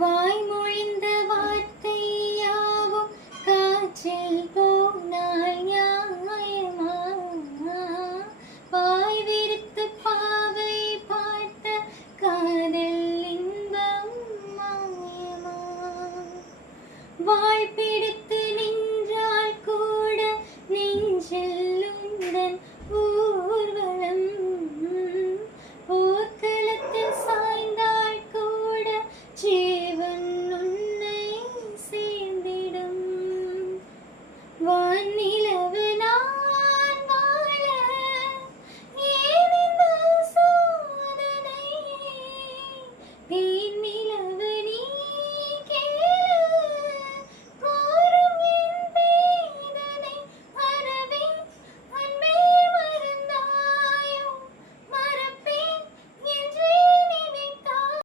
வாய்மொழிந்த வார்த்தை யாவும் காற்றில் போனால் நியாயமா? வாய் விரித்து பாவை பார்த்த காதல் இன்பம் மாயமா? வாய் பிடித்து நின்றால் கூட நெஞ்சில் உந்தன் ஊர்வலம். போர்க்களத்தில் சாய்ந்தால் கூட ஜீவன் உன்னை சேர்ந்திடும். வானிலவு நான் வாழ ஏன் இந்த சோதனை?